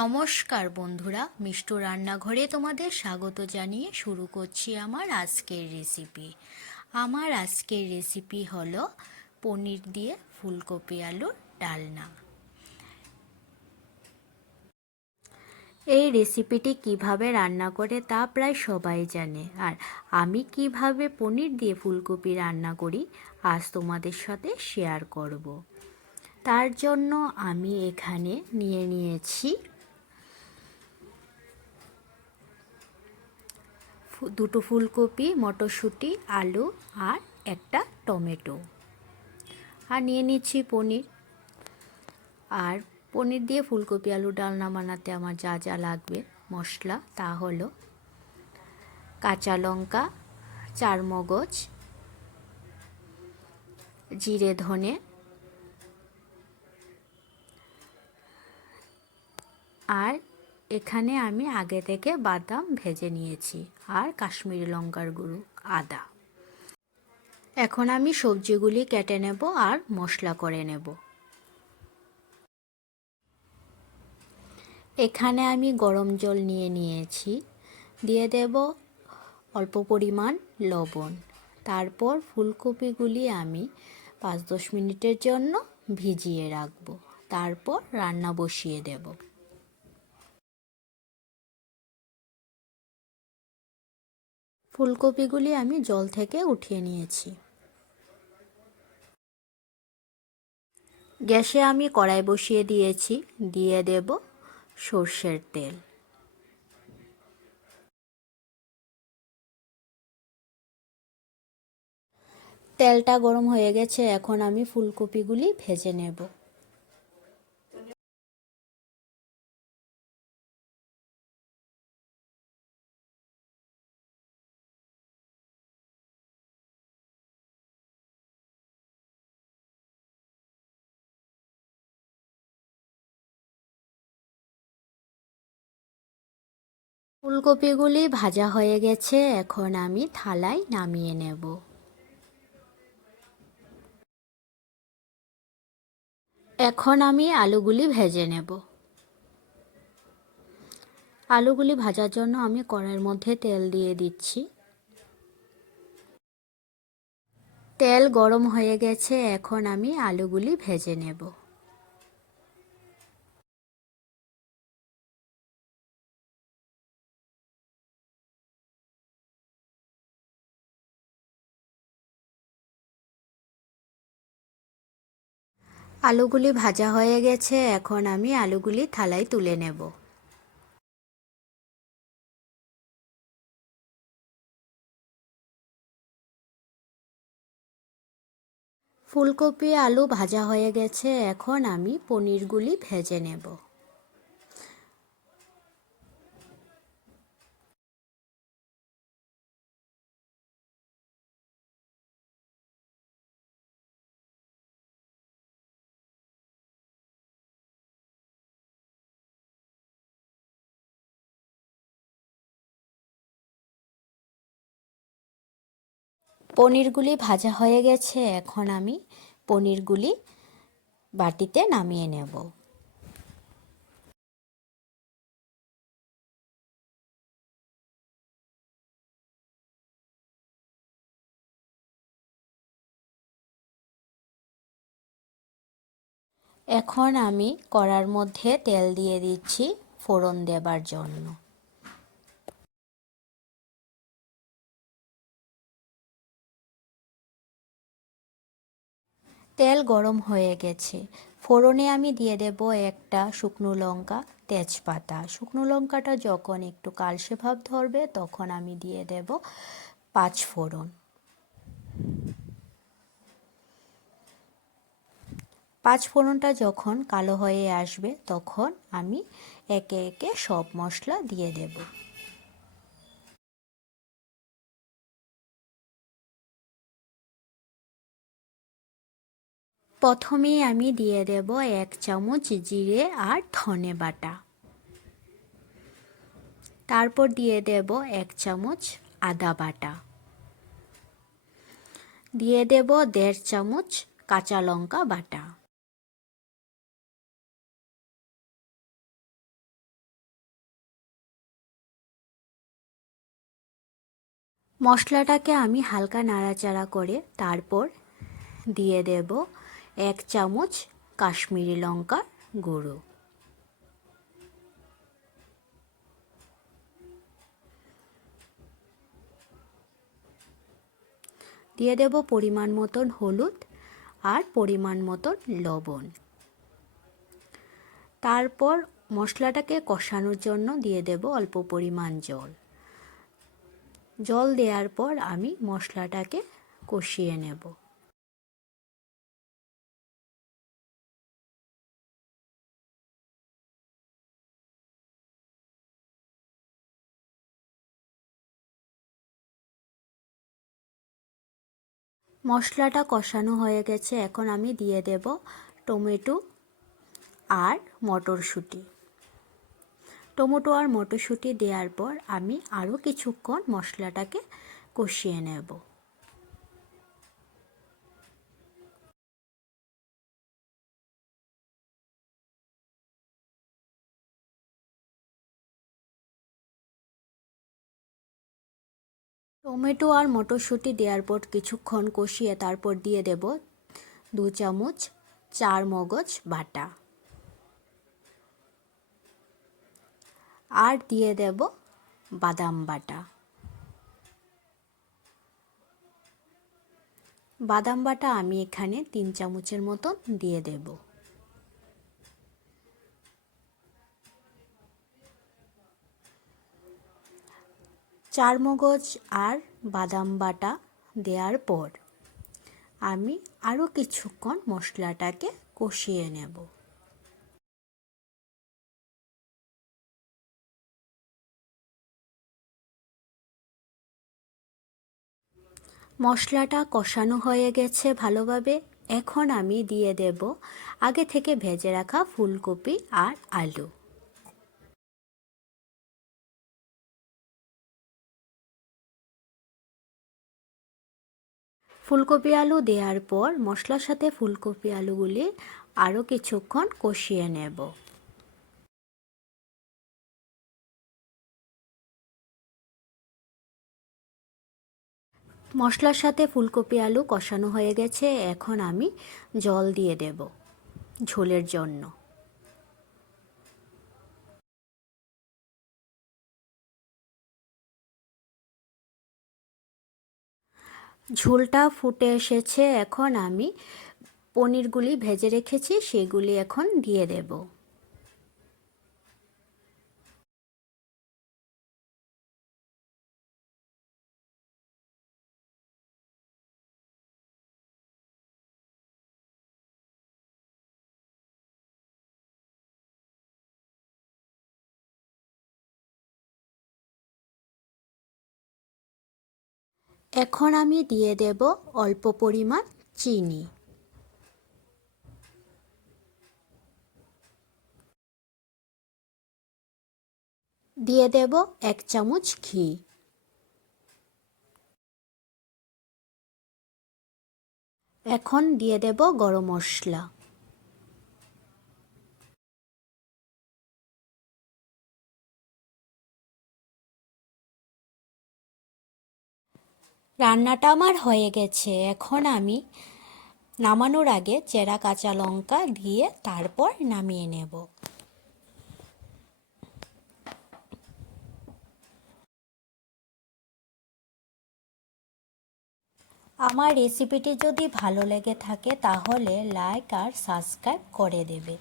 নমস্কার বন্ধুরা, মিষ্টু রান্নাঘরে তোমাদের স্বাগত জানিয়ে শুরু করছি আমার আজকের রেসিপি। আমার আজকের রেসিপি হলো পনির দিয়ে ফুলকপি আলুর ডালনা। এই রেসিপিটি কিভাবে রান্না করে তা প্রায় সবাই জানে, আর আমি কিভাবে পনির দিয়ে ফুলকপি রান্না করি আজ তোমাদের সাথে শেয়ার করব। তার জন্য আমি এখানে নিয়েছি দুটো ফুলকপি, মটরশুঁটি, আলু আর একটা টমেটো, আর নিয়ে নিচ্ছি পনির। আর পনির দিয়ে ফুলকপি আলু ডালনা বানাতে আমার যা যা লাগবে মশলা তা হলো কাঁচা লঙ্কা, চারমগজ, জিরে ধনে, আর এখানে আমি আগে থেকে বাদাম ভেজে নিয়েছি, আর কাশ্মীরি লঙ্কার গুঁড়ো, আদা। এখন আমি সবজিগুলি কেটে নেব আর মশলা করে নেব। এখানে আমি গরম জল নিয়েছি, দিয়ে দেব অল্প পরিমাণ লবণ। তারপর ফুলকপিগুলি আমি 5-10 মিনিটের জন্য ভিজিয়ে রাখব, তারপর রান্না বসিয়ে দেব। ফুলকপিগুলি আমি জল থেকে উঠিয়ে নিয়েছি। গ্যাসে আমি কড়াই বসিয়ে দিয়েছি, দিয়ে দেব সর্ষের তেল। তেলটা গরম হয়ে গেছে, এখন আমি ফুলকপিগুলি ভেজে নেব। ফুলকপিগুলি ভাজা হয়ে গেছে, এখন আমি থালায় নামিয়ে নেব। এখন আমি আলুগুলি ভেজে নেব। আলুগুলি ভাজার জন্য আমি কড়াইয়ের মধ্যে তেল দিয়ে দিচ্ছি। তেল গরম হয়ে গেছে, এখন আমি আলুগুলি ভেজে নেব। আলুগুলি ভাজা হয়ে গেছে, এখন আমি আলুগুলি থালায় তুলে নেব। ফুলকপি আলু ভাজা হয়ে গেছে, এখন আমি পনিরগুলি ভেজে নেব। পনিরগুলি ভাজা হয়ে গেছে, এখন আমি পনিরগুলি বাটিতে নামিয়ে নেব। এখন আমি কড়ার মধ্যে তেল দিয়ে দিচ্ছি ফোড়ন দেবার জন্য। তেল গরম হয়ে গেছে, ফোড়নে আমি দিয়ে দেব একটা শুকনো লঙ্কা, তেজপাতা। শুকনো লঙ্কাটা যখন একটু কালচে ভাব ধরবে তখন আমি দিয়ে দেব 5 ফোড়ন। 5 ফোড়নটা যখন কালো হয়ে আসবে তখন আমি একে একে সব মশলা দিয়ে দেব। প্রথমেই আমি দিয়ে দেব 1 চামচ জিরে আর ধনে বাটা। তারপর দিয়ে দেব 1 চামচ আদা বাটা। দিয়ে দেব 1.5 চামচ কাঁচা লঙ্কা বাটা। মশলাটাকে আমি হালকা নাড়াচাড়া করে তারপর দিয়ে দেব 1 চামচ কাশ্মীরি লঙ্কার গুঁড়ো। দিয়ে দেব পরিমাণ মতন হলুদ আর পরিমাণ মতন লবণ। তারপর মশলাটাকে কষানোর জন্য দিয়ে দেব অল্প পরিমাণ জল। জল দেওয়ার পর আমি মশলাটাকে কষিয়ে নেব। মশলাটা কষানো হয়ে গেছে, এখন আমি দিয়ে দেব টমেটো আর মটরশুঁটি। টমেটো আর মটরশুঁটি দেওয়ার পর আমি আরও কিছুক্ষণ মশলাটাকে কষিয়ে নেব। টমেটো আর মটরশুঁটি দেওয়ার পর কিছুক্ষণ কষিয়ে তারপর দিয়ে দেব 2 চামচ চারমগজ বাটা আর দিয়ে দেব বাদাম বাটা। বাদাম বাটা আমি এখানে 3 চামচের মতন দিয়ে দেব। চারমগজ আর বাদাম বাটা দেওয়ার পর আমি আরও কিছুক্ষণ মশলাটাকে কষিয়ে নেব। মশলাটা কষানো হয়ে গেছে ভালোভাবে। এখন আমি দিয়ে দেব আগে থেকে ভেজে রাখা ফুলকপি আর আলু। ফুলকপি আলু দেওয়ার পর মশলার সাথে ফুলকপি আলুগুলি আরও কিছুক্ষণ কষিয়ে নেব। মশলার সাথে ফুলকপি আলু কষানো হয়ে গেছে, এখন আমি জল দিয়ে দেব ঝোলের জন্য। ঝোলটা ফুটে এসেছে, এখন আমি পনিরগুলি ভেজে রেখেছি সেগুলি এখন দিয়ে দেব। এখন আমি দিয়ে দেব অল্প পরিমাণ চিনি। দিয়ে দেব 1 চামচ ঘি। এখন দিয়ে দেব গরম মশলা। রান্নাটা আমার হয়ে গেছে, এখন আমি নামানোর আগে চেরা কাঁচা লঙ্কা দিয়ে তারপর নামিয়ে নেব। আমার রেসিপিটি যদি ভালো লেগে থাকে তাহলে লাইক আর সাবস্ক্রাইব করে দেবে।